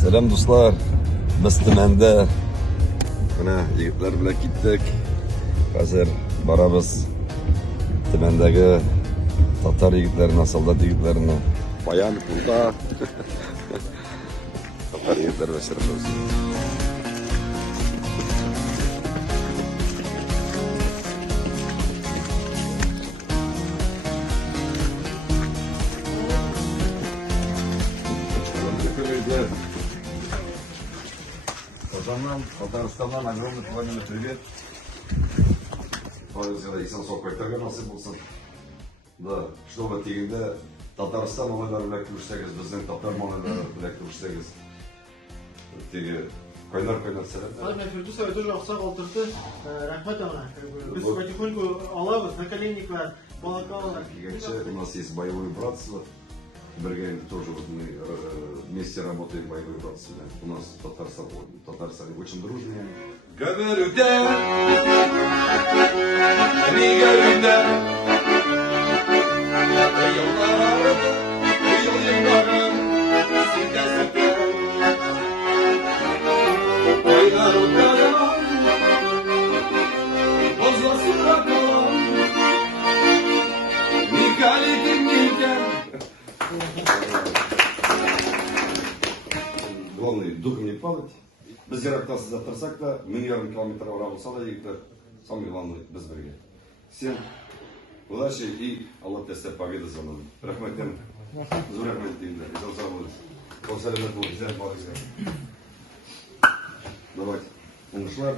Selam dostlar. Biz Tümende. Buna yigitler bile gittik. Hazır barabız. Tümendeki Tatar yigitlerine, soldat yigitlerine. Bayan burada. Tatar yigitler ve şerefli olsun. Казаннан, Татарстаннан огромный пламенный привет. Павел Исан Сокбайтерге насип болсын. Да, чтобы тегінде Татарстан малайлары білек көрсеңіз, біздің татар малайлары білек көрсеңіз. Теге кайнар сәлем. Мен Фирдусова тоже аксак алдырды. Рахмет аңа. Біз потихоньку алабыз, наколенниклар, молоко. У нас есть боевое братство. Берген тоже вот мы вместе работаем в боевой братстве. У нас Татарстан очень дружные. Говорю-да, не говорю-да. Главное, духом не падать. Без ярактасы затырсак та, 1000 километр врагу сала егиттер. Самое главное, без берега. Всем удачи и Аллах тесте победы за нами. Рахметтен. Зур рахмет деймін. Изан сағылыңыз. Қол сәлемет бол, бізен бағызға. Давайте. Оңғышлар.